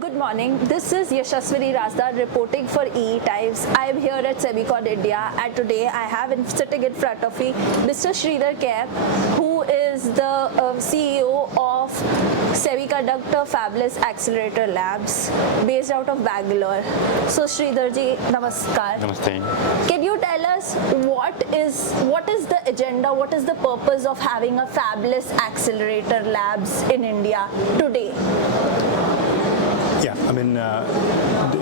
Good morning. This is Yashaswini Razdar reporting for EE Times. I am here at Semicon India, and today I have sitting in front of me Mr. Sridhar Kaip, who is the CEO of Semiconductor Fabless Accelerator Labs based out of Bangalore. So Sridhar ji, namaskar. Namaste. Can you tell us what is the agenda, what is the purpose of having a fabless accelerator labs in India today? Yeah, I mean,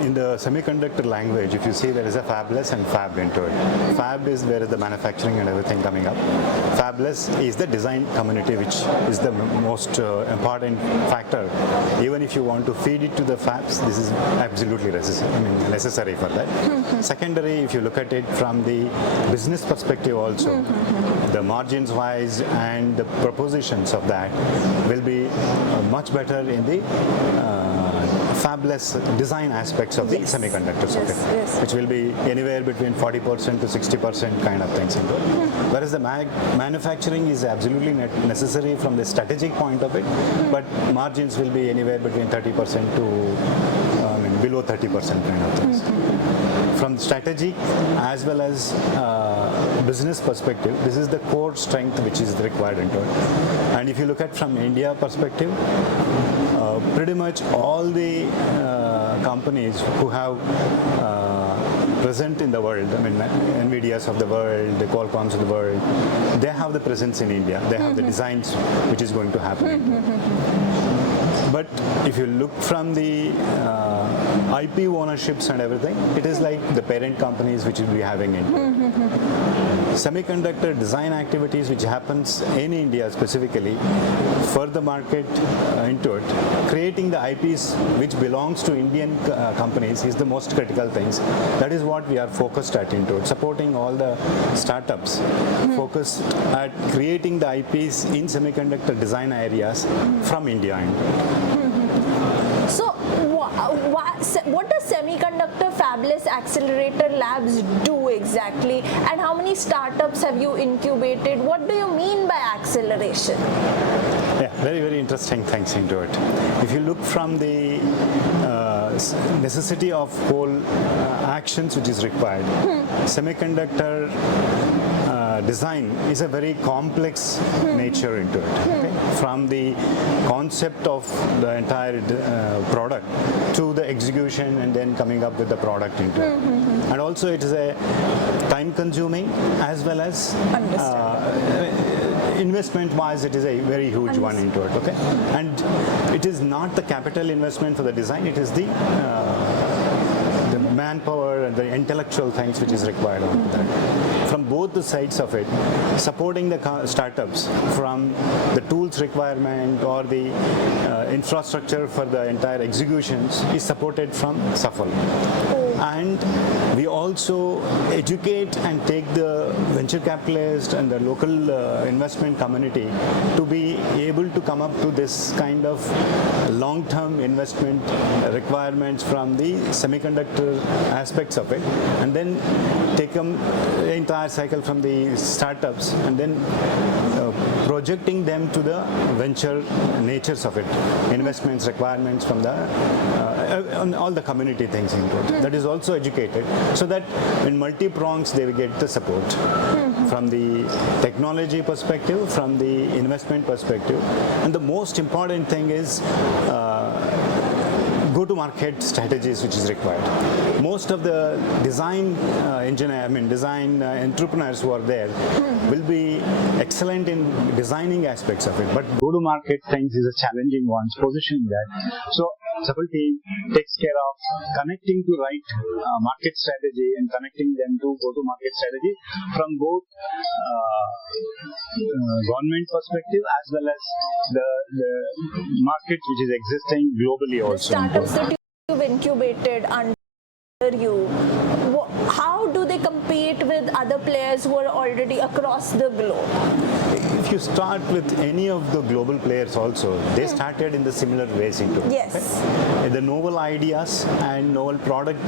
in the semiconductor language, if you see there is a fabless and fab into it. Fab is where is the manufacturing and everything coming up. Fabless is the design community, which is the most important factor. Even if you want to feed it to the fabs, this is absolutely necessary for that. Secondary, if you look at it from the business perspective also, the margins wise and the propositions of that will be much better in the fabless design aspects of the semiconductors of it, which will be anywhere between 40% to 60% kind of things into it. Whereas the manufacturing is absolutely necessary from the strategic point of it, but margins will be anywhere between 30% to below 30% kind of things. From strategic as well as business perspective, this is the core strength which is required into it. And if you look at from India perspective, pretty much all the companies who have present in the world, I mean NVIDIAs of the world, the Qualcomms of the world, they have the presence in India. They have the designs which is going to happen. But if you look from the IP ownerships and everything, it is like the parent companies which will be having it. Semiconductor design activities which happens in India specifically for the market into it, creating the IPs which belongs to Indian companies is the most critical things. That is what we are focused at into it, supporting all the startups focused at creating the IPs in semiconductor design areas from India into it. So, what does Semiconductor Fabless Accelerator Labs do exactly, and how many startups have you incubated? What do you mean by acceleration? Yeah, very, very interesting things into it. If you look from the necessity of whole actions which is required, semiconductor design is a very complex nature into it. Okay? From the concept of the entire product to the execution and then coming up with the product into it. And also it is a time consuming as well as investment wise, it is a very huge one into it. Okay, and it is not the capital investment for the design, it is the manpower and the intellectual things which is required on that. From both the sides of it, supporting the startups from the tools requirement or the infrastructure for the entire executions is supported from SFAL. And we also educate and take the venture capitalist and the local investment community to be able to come up to this kind of long-term investment requirements from the semiconductor aspects of it, and then take them the entire cycle from the startups and then projecting them to the venture natures of it, investments requirements from the all the community things into it. That is also educated so that in multi-prongs they will get the support from the technology perspective, from the investment perspective, and the most important thing is go-to-market strategies which is required. Most of the design design entrepreneurs who are there will be excellent in designing aspects of it, but go-to-market things is a challenging one, positioning that. So SFAL team takes care of connecting to right market strategy and connecting them to go-to-market strategy from both government perspective as well as the market which is existing globally also. The startups that you've incubated under you, how do they compete with other players who are already across the globe? If you start with any of the global players also, they started in the similar ways into it. Yes. Okay? The novel ideas and novel product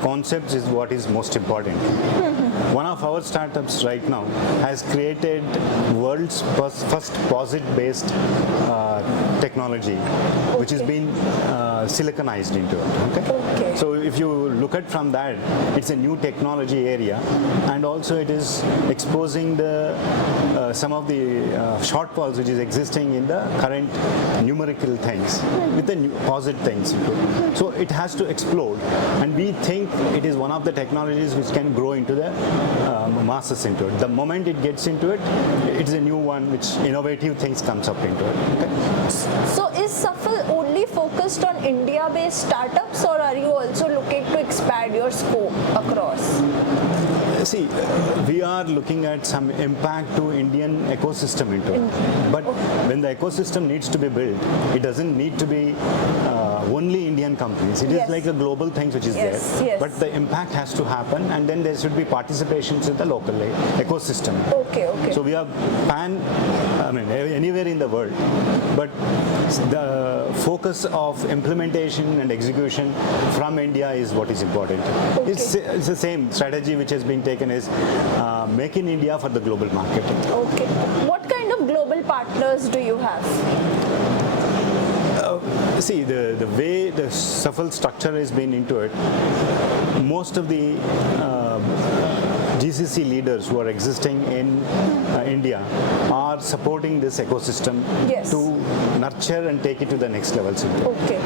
concepts is what is most important. One of our startups right now has created world's first POSIT based technology technology which has been siliconized into it. Okay. So if you look at from that, it's a new technology area, and also it is exposing the some of the shortfalls which is existing in the current numerical things with the posit things into it. So it has to explode, and we think it is one of the technologies which can grow into the masses into it. The moment it gets into it, it's a new one which innovative things comes up into it. Okay? So is SFAL only focused on India-based startups, or are you also looking to expand your scope across? See, we are looking at some impact to Indian ecosystem into it. But when the ecosystem needs to be built, it doesn't need to be only Indian companies. It is like a global thing which is there. Yes. But the impact has to happen, and then there should be participations in the local ecosystem. Okay. So we are anywhere in the world, but the focus of implementation and execution from India is what is important. Okay. It's the same strategy which has been taken as make in India for the global market. Okay. What kind of global partners do you have? See, the way the SFAL structure has been into it, most of the GCC leaders who are existing in India are supporting this ecosystem to nurture and take it to the next levels. Okay.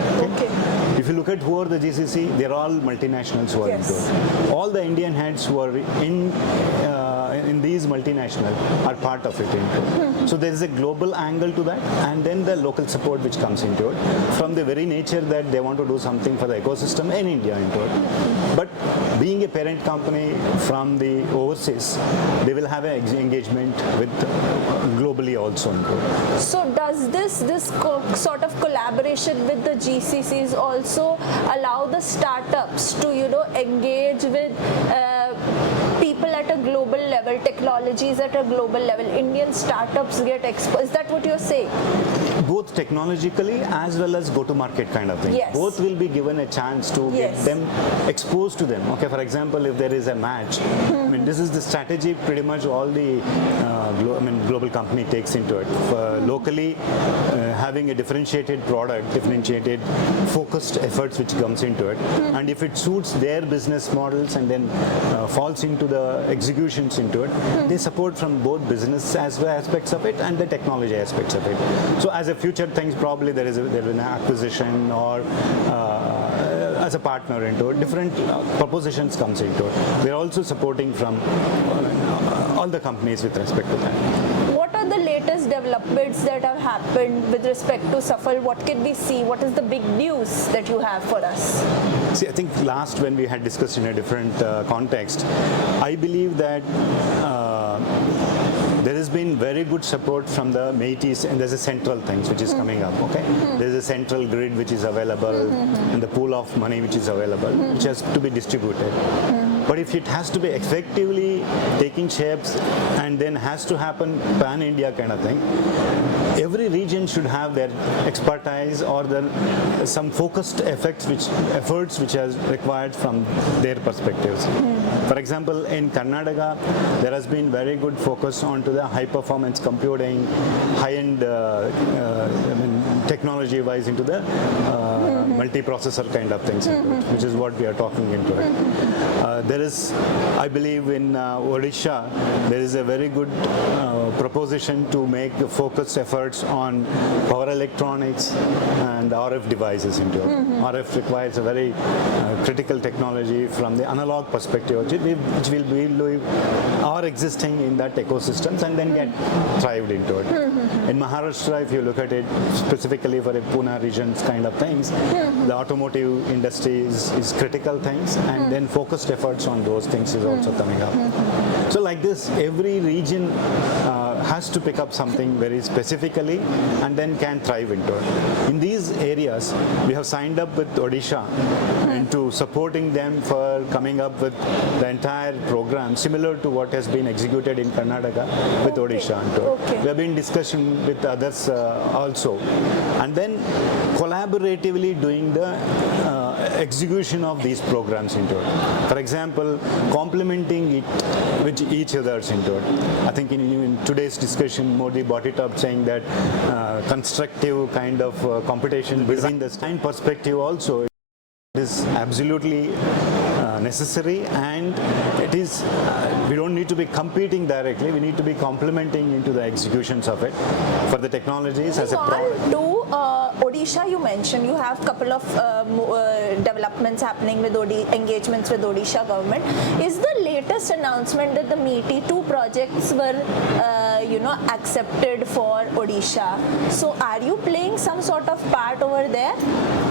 If you look at who are the GCC, they're all multinationals who are into it. All the Indian heads who are in these multinationals are part of it. So there is a global angle to that, and then the local support which comes into it from the very nature that they want to do something for the ecosystem in India into it. But being a parent company from the overseas, they will have an engagement with globally also into it. So does this sort of collaboration with the GCCs also allow the startups to engage with people at a global level, technologies at a global level? Indian startups get exposed. Is that what you're saying? Both technologically as well as go-to-market kind of thing. Yes. Both will be given a chance to get them exposed to them. Okay, for example, if there is a match, this is the strategy pretty much all the global company takes into it. Locally, having a differentiated product, differentiated focused efforts which comes into it, and if it suits their business models and then falls into the executions into it, they support from both business aspects of it and the technology aspects of it. So as a future things, probably there is an acquisition or as a partner into it, different propositions comes into it. We are also supporting from all the companies with respect to that. What are the latest developments that have happened with respect to SFAL? What can we see? What is the big news that you have for us? See, I think last when we had discussed in a different context, I believe that there has been very good support from the MEITs, and there's a central things which is coming up. Okay, there's a central grid which is available, and the pool of money which is available, which has to be distributed. But if it has to be effectively taking shapes and then has to happen pan-India kind of thing, every region should have their expertise or some focused efforts which are required from their perspectives. For example, in Karnataka, there has been very good focus onto the high-performance computing, high-end technology-wise into the multi-processor kind of things, which is what we are talking into it. There is, I believe, in Odisha, there is a very good proposition to make focused efforts on power electronics and RF devices into it. RF requires a very critical technology from the analog perspective, which will be are existing in that ecosystems and then get thrived into it. In Maharashtra, if you look at it specifically for a Pune regions kind of things, the automotive industry is critical things, and then focused efforts on those things is also coming up. So like this, every region has to pick up something very specifically and then can thrive into it. In these areas, we have signed up with Odisha into supporting them for coming up with the entire program similar to what has been executed in Karnataka with Odisha. We have been discussing with others also, and then collaboratively doing the execution of these programs into it. For example, complementing it with each other's into it. I think in today's today's discussion, Modi brought it up saying that constructive kind of competition between the design perspective also is absolutely necessary, and it is we don't need to be competing directly, we need to be complementing into the executions of it for the technologies as a product. Odisha, you mentioned you have couple of developments happening with engagements with Odisha government. Is the latest announcement that the METI 2 projects were accepted for Odisha? So are you playing some sort of part over there?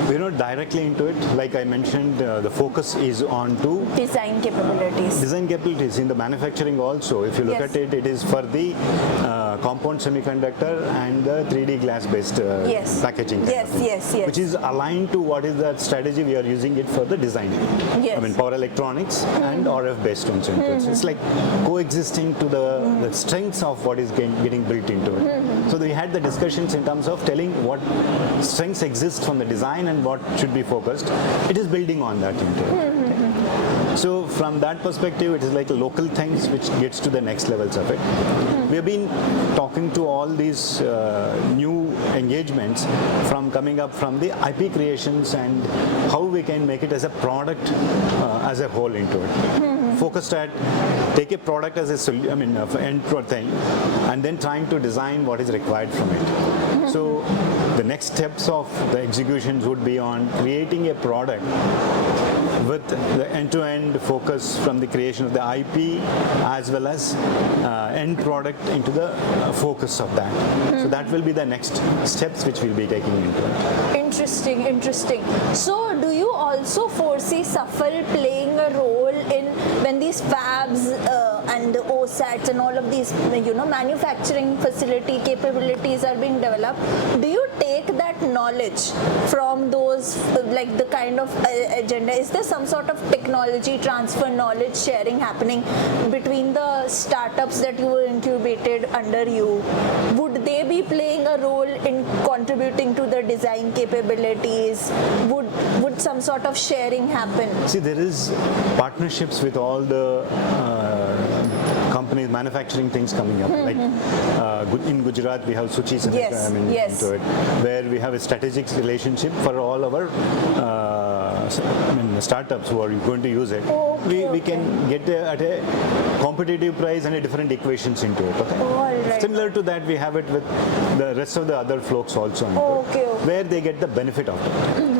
We're not directly into it. Like I mentioned, the focus is on to design capabilities. Design capabilities in the manufacturing also. If you look at it, it is for the compound semiconductor and the 3D glass based packaging. Yes. Which is aligned to what is the strategy we are using it for the design. Yes. I mean power electronics and RF based ones into it. It's like coexisting to the strengths of what is getting built into it. So we had the discussions in terms of telling what strengths exist from the design and what should be focused. It is building on that into it. So from that perspective, it is like local things which gets to the next levels of it. We have been talking to all these new engagements from coming up from the IP creations and how we can make it as a product as a whole into it. Focused at take a product as a end thing and then trying to design what is required from it. So the next steps of the executions would be on creating a product with the end-to-end focus from the creation of the IP as well as end product into the focus of that. So that will be the next steps which we'll be taking into it. Interesting. So do you also foresee SFAL playing a role in when these fabs and the OSATs and all of these manufacturing facility capabilities are being developed? Do you take that knowledge from those, like the kind of agenda? Is there some sort of technology transfer, knowledge sharing happening between the startups that you were incubated under you? Would they be playing a role in contributing to the design capabilities? Would some sort of sharing happen? See, there is partnerships with all the companies, manufacturing things coming up. Like in Gujarat, we have Suchi into it, where we have a strategic relationship for all our startups who are going to use it. We can get at a competitive price and a different equations into it. Okay? Similar to that, we have it with the rest of the other folks also, where they get the benefit of it.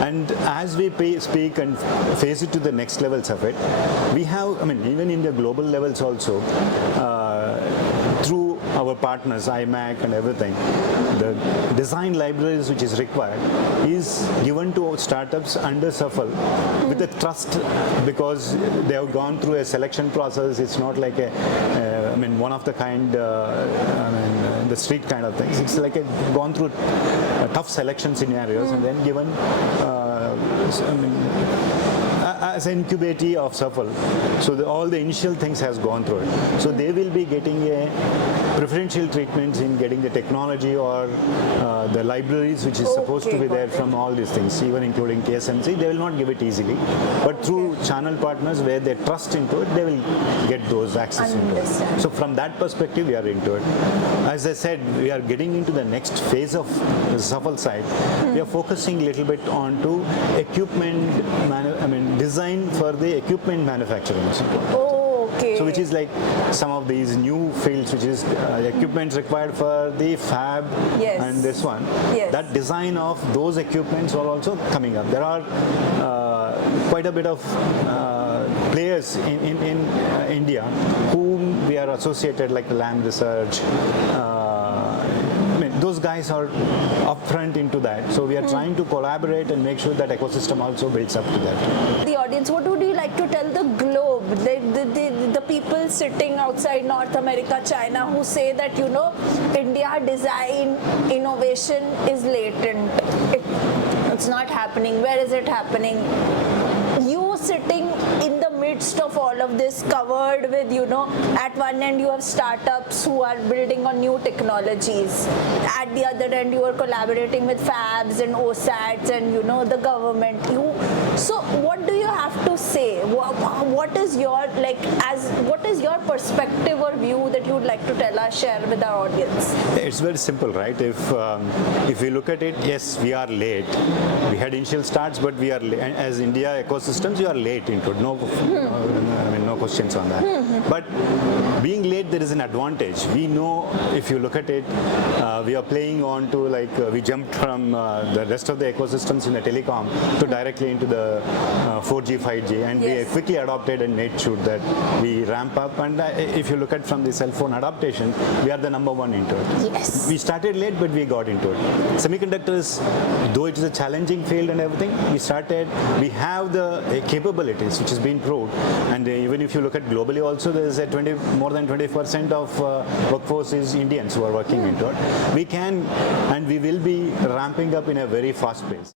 And as we speak and face it to the next levels of it, we have, even in the global levels also, through our partners, IMAC and everything, the design libraries which is required is given to startups under SFAL with a trust, because they have gone through a selection process. It's not like a, one of the kind, the street kind of things. It's like gone through tough selection scenarios and then given as an incubatee of SFAL. So all the initial things has gone through it. So they will be getting a preferential treatments in getting the technology or the libraries which is supposed to be there from all these things, even including TSMC. They will not give it easily, but through channel partners where they trust into it, they will get those access into it. So from that perspective, we are into it. As I said, we are getting into the next phase of the SFAL side. We are focusing a little bit on to equipment, design for the equipment manufacturing. So which is like some of these new fields, which is equipment required for the fab and this one. That design of those equipments are also coming up. There are quite a bit of players in India whom we are associated, like Lam Research. Those guys are upfront into that. So we are trying to collaborate and make sure that ecosystem also builds up to that. The audience, what would you like to tell the globe, the people sitting outside North America, China, who say that, India design innovation is latent. It's not happening. Where is it happening? You sitting in the midst of all of this, covered with, at one end you have startups who are building on new technologies. At the other end you are collaborating with fabs and OSATs and, the government. So what do you have to say? What is your what is your perspective or view that you would like to tell us, share with our audience? It's very simple, right? If we look at it, yes, we are late. We had initial starts, but we are as India ecosystems, we are late into it. No, no questions on that. But being late, there is an advantage. We know if you look at it, we are playing on to we jumped from the rest of the ecosystems in the telecom to directly into the 4G, 5G, and we quickly adopted and made sure that we ramp up. And if you look at from the cell phone adaptation, we are the number one into it. Yes. We started late, but we got into it. Semiconductors, though it is a challenging field and everything, we have the capabilities which has been proved. And even if you look at globally also, there is more than 20% of workforce is Indians who are working into it. We can and we will be ramping up in a very fast pace.